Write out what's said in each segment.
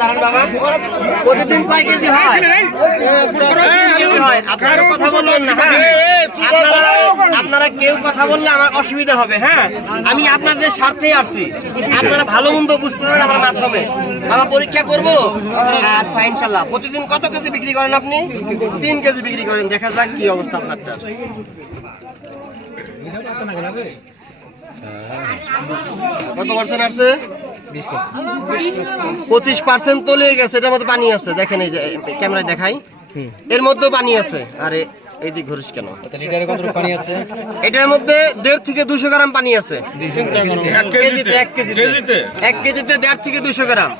দাঁড়ান বাবা, প্রতিদিন কয় কেজি হয়? কেজি হয়। আপনারা কথা বলবেন না, হ্যাঁ? আপনারা কেউ কথা বললে আমার অসুবিধা হবে, হ্যাঁ? আমি আপনাদের স্বার্থেই আসছি, আপনারা ভালো মন্দ বুঝতে পারবেন আমার মাধ্যমে। বাবা পরীক্ষা করব? আচ্ছা ইনশাল্লাহ। প্রতিদিন কত কেজি বিক্রি করেন আপনি? 3 কেজি বিক্রি করেন। দেখা যাক কি অবস্থা আপনারটা। কত পার্সেন্ট আছে? 25% তলে গেছে। এটার মধ্যে পানি আছে, দেখেন এই যে ক্যামেরায় দেখাই, এর মধ্যে পানি আছে। আরে এইদিক ঘুরিস কেন? এটার মধ্যে 1.5 থেকে 200 গ্রাম পানি আছে। 1 কেজিতে 1 কেজিতে 1.5 থেকে 200 গ্রাম।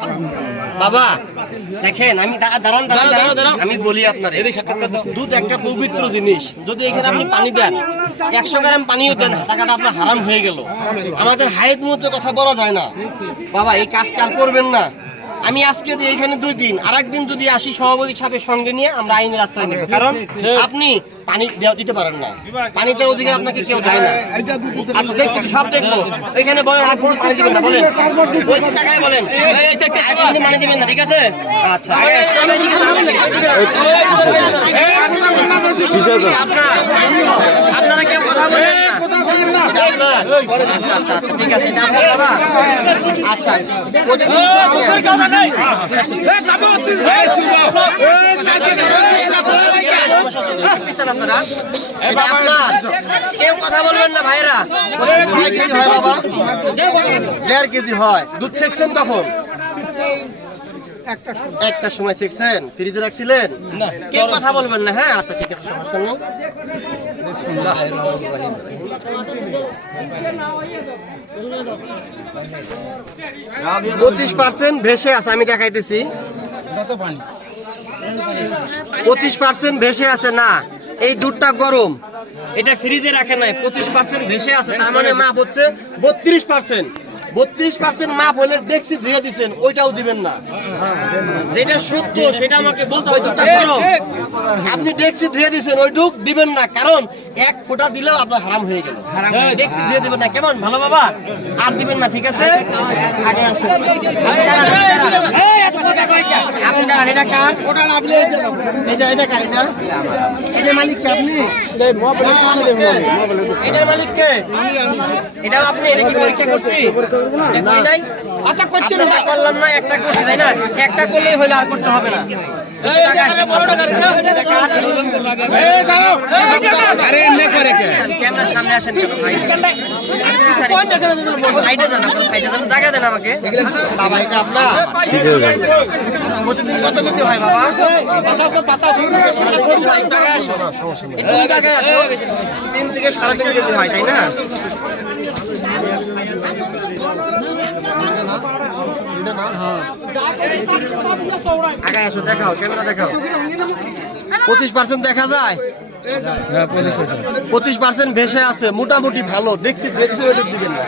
বাবা দেখেন, আমি দাঁড়ান, আমি বলি আপনার, দুধ একটা পবিত্র জিনিস। যদি এখানে আপনি পানি দেন, 100 গ্রাম পানিও দেন, টাকাটা আপনার হারাম হয়ে গেল। আমাদের হায়াত মুহূর্তে কথা বলা যায় না। বাবা এই কাজটা আর করবেন না। আমি আজকে দিই এখানে 2 দিন, আর একদিন যদি আসি সভাপতি সাহেবের সঙ্গে নিয়ে আমরা আইনের রাস্তায় নেব। কারণ আপনি পানি দিতে পারেন না, পানিতে অধিকার আপনাকে কেউ দেয় না। আচ্ছা দেখতেছি, সব দেখবো। এখানে বলেন আপনি পানি দিবেন না, বলেন ওই টাকায় বলেন আপনি পানি দিবেন না, ঠিক আছে? আচ্ছা আপনারা কেউ কথা বলেন না? আচ্ছা আচ্ছা আচ্ছা ঠিক আছে, এটা আপনার বাবা। আচ্ছা আপনারা কেউ কথা বলবেন না ভাইরা। কয় কেজি হয় বাবা? 1.5 কেজি হয়। দুধ ছেঁকছেন কখন? একটা সময় ছেঁকছেন, ফ্রিজে রাখছিলেন? কেউ কথা বলবেন না, হ্যাঁ? আচ্ছা ঠিক আছে, সমস্যা নেই। 25% ভেসে আছে, আমি দেখাইতেছি। 25% ভেসে আছে না, এই দুধটা গরম, এটা ফ্রিজে রাখে নাই। 25% ভেসে আছে, তার মানে মাপ হচ্ছে 32%। 32% মাপ হলে ডেক্সি ধুয়ে দিচ্ছেন, ওইটাও দিবেন না। যেটা সত্য সেটা আমাকে বলতে হয়, দুধটা গরম। আপনি ডেক্সি ধুয়ে দিচ্ছেন, ওইটুক দিবেন না, কারণ 1 ফোঁটা দিলেও আপনার হারাম হয়ে গেল। ডেক্সি ধুয়ে দিবেন না, কেমন? ভালো বাবা, আর দিবেন না, ঠিক আছে? আগে আসেন, আপনি দাঁড়ান। এটা কার? এটা কার? এটা মালিক কে? আপনি এটার মালিক কে? এটাও আপনি? এটা কি পরীক্ষা করছি? করলাম না, একটা করছি, তাই না? একটা করলেই হইলে আর করতে হবে না। ক্যামেরার সামনে আসেন, সাইডে যান, জায়গা দেন আমাকে। বাবা এটা আপনার? প্রতিদিন কত কেজি হয় বাবা? 3 থেকে 3.5 কেজি হয়, তাই না? আগে আসো, দেখাও, ক্যামেরা দেখাও। 25% দেখা যায়। 25% ভেসে আছে, মোটামুটি ভালো। দেখছি দিবেন না,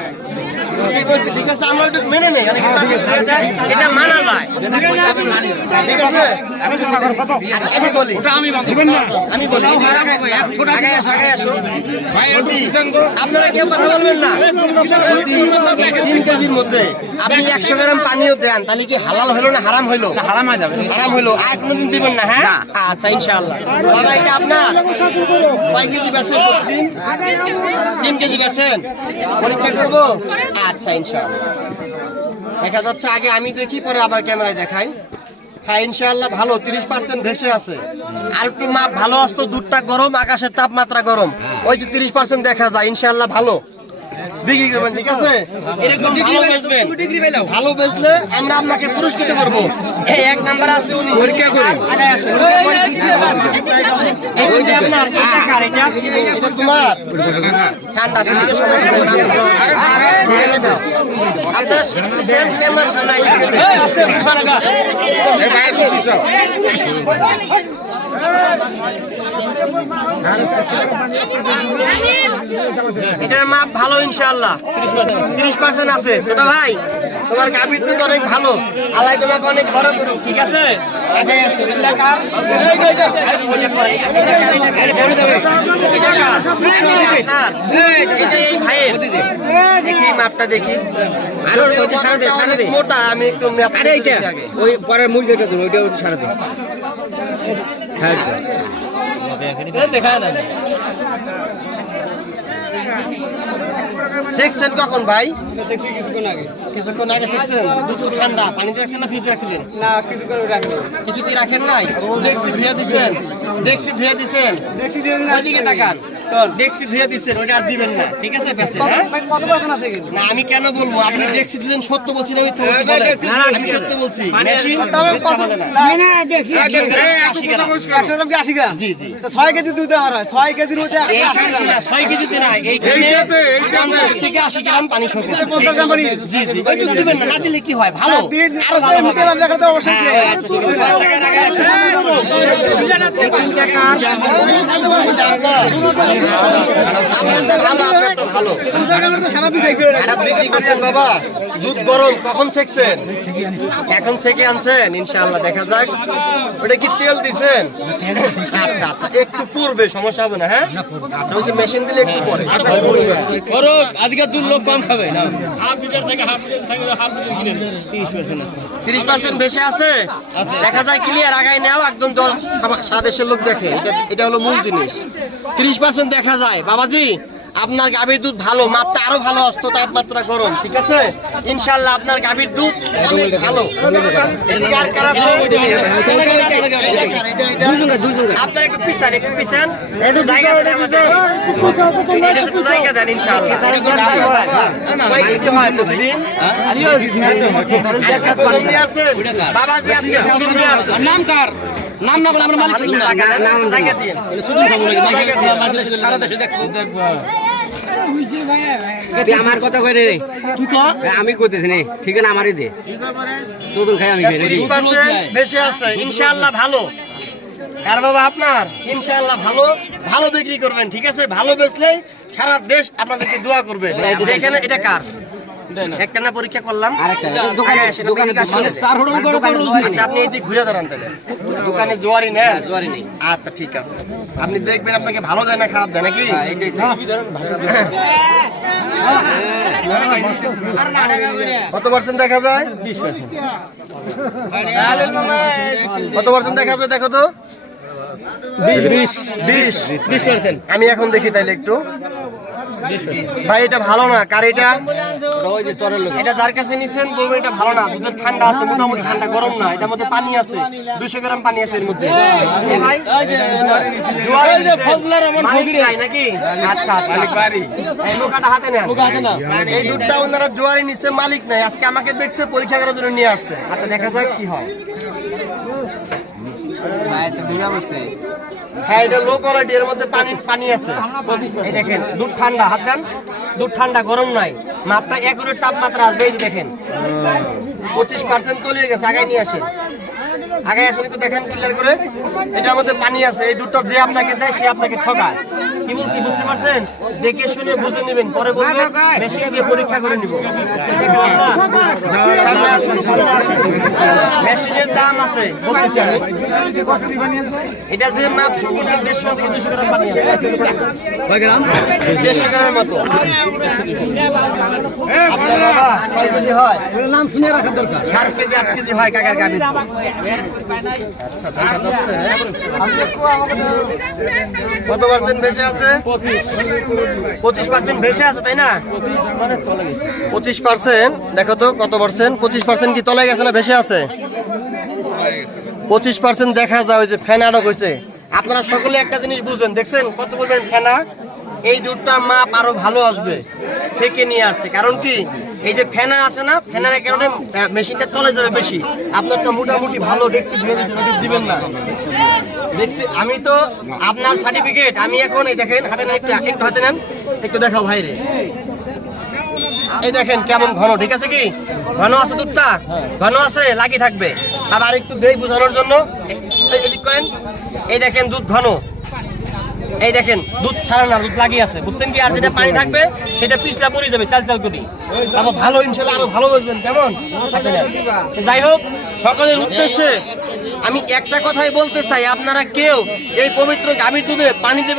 ঠিক বলছি, ঠিক আছে? আমরা একটু মেনে নেই, এটা মানা যায়, ঠিক আছে? আচ্ছা আমি বলি, আমি বলি, আগে আসো। আপনারা কেউ কথা বলবেন না। যদি 3 কেজির মধ্যে আপনি 100 গ্রাম পানিও দেন, তাহলে কি হালাল হলো না হারাম হইলো? হারাম হয়ে যাবে। হারাম হইলো, আর কোনোদিন দিবেন না, হ্যাঁ? আচ্ছা ইনশাআল্লাহ। বাবা এটা আপনার? কয় কেজি বেচেন প্রতিদিন? 3 কেজি বেচেন? পরীক্ষা করবো? আচ্ছা ইনশাআল্লাহ। দেখা যাচ্ছে, আগে আমি দেখি, পরে আবার ক্যামেরায় দেখাই। হ্যাঁ ইনশাআল্লাহ ভালো, 30% ভেসে আছে। আর একটু মাপ ভালো আসতো, দুধটা গরম, আকাশের তাপমাত্রা গরম, ওই যে 30% দেখা যায়। ইনশাআল্লাহ ভালো বিক্রি করবেন, ঠিক আছে? এরকম ভালো বেচবেন, ভালো বেচলে আমরা আপনাকে পুরস্কৃত করবো। 1 নাম্বার আছে উনি। পরীক্ষা করি, আপনার এটা কার? এটা তোমার? ঠান্ডা ফিলিকে সমস্যা নেই, আপনারা শিখতেছেন, ক্যামেরার সামনে এটার মাপ ভালো ইনশাআল্লাহ। 30% আছে ছোট ভাই, তোমার গাভীর দুধ অনেক ভালো, আল্লাহ তোমাকে অনেক বড় করুক, ঠিক আছে? আগে আসো, এগুলা কার? এটা আপনার, এটা এই ভাইয়ের। দেখি মাপটা দেখি, যদিও বদনটা অনেক মোটা, আমি একটু মাপটা দেখি আগে। ওই পরের মূল যেটা তুমি ওইটা সারা দিন। হ্যাঁ দেখা না সেকশন কখন ভাই? কিছুক্ষণ আগে সেকশন। দুধ তো ঠান্ডা, পানিতে রাখছেন না ফ্রিজে রাখছিলেন? না কিছুক্ষণ রাখনি। কিছুতেই রাখেন নাই? ডেক্সি ধুয়ে দিছেন? ডেক্সি ধুয়ে দিছেন? ওইদিকে তাকান। ডেক্সি ধুয়ে দিছেন, ওটা আর দিবেন না, ঠিক আছে? পেছে কত বাসন আছে কি? না আমি কেন বলবো? আপনি ডেক্সি দিলেন, সত্য বলছি না মিথ্যা বলছি বলেন? আমি সত্য বলছি। মেশিন মিথ্যা বলে না। না দেখি 80 গ্রাম। 100 গ্রাম কি 80 গ্রাম? জি জি। তো 6 কেজি দুধ আমার হয়, 6 কেজির মধ্যে 80 গ্রাম। না 6 কেজিতে না, এইখানে 50 থেকে 80 গ্রাম পানি শোকে। 50 গ্রাম পানি। জি জি, ওইটুকু দিবেন না, না দিলে কি হয়? ভালো, আরো ভালো হবে। তো অবশ্যই হ্যাঁ, আচ্ছা, ঠিক আছে। টাকা টাকা আসে। 3 টাকা। আপনারটা ভালো, আপনারটা ভালো। এটা বিক্রি করছেন বাবা? দুধ গরম, কখন ছেঁকছেন? এখন ছেঁকে আনছেন? ইনশাআল্লাহ দেখা যাক। ওটা কি তেল দিছেন? আচ্ছা আচ্ছা, একটু পূর্বে, সমস্যা হবে না। হ্যাঁ আচ্ছা, ওই যে মেশিন দিলে একটু পরে। আজকে দুধ লোক কম খাবে না। 30% বেশি আছে, দেখা যায় ক্লিয়ার। আগায় নেও একদম, সারা দেশের লোক দেখে। এটা হলো মূল জিনিস। 30% দেখা যায়। বাবাজি আপনার গাভীর দুধ ভালো, মাপটা আরো ভালো আসতো, তাপমাত্রা গরম, ঠিক আছে? ইনশাআল্লাহ আপনার গাভীর দুধ অনেক ভালো। এদিকে আর কারা আছে? আপনার একটু পিছান, একটু পিছান, একটু জায়গা দেন আমাদের, একটু জায়গা দেন। ইনশাআল্লাহ কয় কেজি হয় প্রতিদিন? আজকে প্রথম নিয়ে আসছেন বাবাজি? আজকে প্রথম নিয়ে আসছেন? নাম কার? নাম না বলে আমরা মালিক ছিলাম না। জায়গা দিন, সারা দেশে দেখবো। আমার কথা কই রে, তুই কো? আমি কইতেছি নে, ঠিক আছে আমারই দে। চোদন খাই আমি। 30% বেশি আছে, ইনশাআল্লাহ ভালো। আর বাবা আপনার ইনশাআল্লাহ ভালো, ভালো বিক্রি করবেন, ঠিক আছে? ভালো বেচলেই সারা দেশ আপনাদেরকে দোয়া করবে। যেখানে এটা কার? একটা না পরীক্ষা করলাম। দোকানে আসেন, আচ্ছা আপনি এই দিক ঘুরে দাঁড়ান তাহলে। দোকানে জোয়ারি নেন? জোয়ারি নেই। আচ্ছা ঠিক আছে, আপনি দেখবেন আপনাকে ভালো দেয় না খারাপ দেয় নাকি? কত পার্সেন্ট দেখা যায়? 20%। কত পার্সেন্ট দেখা যায় দেখো তো? 20%। আমি এখন দেখি তাইলে একটু। ভাই এটা ভালো না, কার এটা? এটা যার কাছে নিছেন বলবেন এটা ভালো না। দুধের ঠান্ডা আছে, মোটামুটি ঠান্ডা, গরম না। এটার মধ্যে পানি আছে, 200 গ্রাম পানি আছে এর মধ্যে। ভাই জোয়ারি মালিক নাই নাকি? আচ্ছা আচ্ছা, এই নৌকাটা হাতে নেন। এই দুধটা ওনারা জোয়ারি নিছে, মালিক নাই। আজকে আমাকে দেখছে, পরীক্ষা করার জন্য নিয়ে আসছে। আচ্ছা দেখা যাক কি হয়। হ্যাঁ এটা লো কোয়ালিটি, এর মধ্যে পানি আছে। এই দেখেন দুধ ঠান্ডা, হাত দেন। দুধ ঠান্ডা, গরম নাই। মাপটা একুরেট তাপমাত্রা আসবে। এই যে দেখেন 25% তলিয়ে গেছে। আগায় নিয়ে আসেন, আগায় আসেন, একটু দেখেন ক্লিয়ার করে। এটার মধ্যে পানি আছে। এই দুধটা যে আপনাকে দেয় সে আপনাকে ঠকায়। কি বলছি বুঝতে পারছেন? দেখে শুনে বুঝে নেবেন, পরে বলবেন মেশিন দিয়ে পরীক্ষা করে নিব। মেশিনের দাম আছে বলতেছি আমি। এটা যে মাপ সবুজ 150 থেকে 200 গ্রাম পানি আছে। 150 গ্রামের মতো। আপনার বাবা কয় কেজি হয়? নাম শুনে রাখা দরকার। 7 কেজি 8 কেজি হয় কাকার গাভীর। আচ্ছা দেখা যাচ্ছে। কত পার্সেন্ট বেশি আছে? 25% বেশি আছে, তাই না? 25%। দেখো তো কত পার্সেন্ট? 25% কি তলায় গেছে না বেশি আছে? 25% দেখা যায়। ওই যে ফেনা আটক হয়েছে। আপনারা সকলে একটা জিনিস বুঝেন, দেখছেন কত বলবেন ফেনা? এই দুধটার মাপ আরো ভালো আসবে, ছেঁকে নিয়ে আসছে। কারণ কি এই যে ফেনা আছে না, ফেনার কারণে মেশিনটা তলে যাবে বেশি। আপনারটা মোটামুটি ভালো। ডেক্সি ধুয়ে দিবেন না। দেখছি আমি তো আপনার সার্টিফিকেট। আমি এখন এই দেখেন হাতে নেন, একটু হাতে নেন, একটু দেখাও ভাইরে। এই দেখেন কেমন ঘন, ঠিক আছে কি? ঘন আছে দুধটা, ঘন আছে, লাগি থাকবে। আবার একটু দেই বোঝানোর জন্য, এদিক করেন। এই দেখেন দুধ ঘন, এই দেখেন দুধ ছাড়া না, দুধ লাগিয়ে আছে, বুঝছেন কি? আর যেটা পানি থাকবে সেটা পিছলা পড়ে যাবে চাল চাল করে। তারপর ভালো ইনশাল্লাহ আরো ভালো বুঝবেন কেমন সাথে নেন। তো যাই হোক, সকলের উদ্দেশ্যে আমি একটা কথাই বলতে চাই, আপনারা কেউ এই পবিত্র গাভীর দুধে পানি দেবেন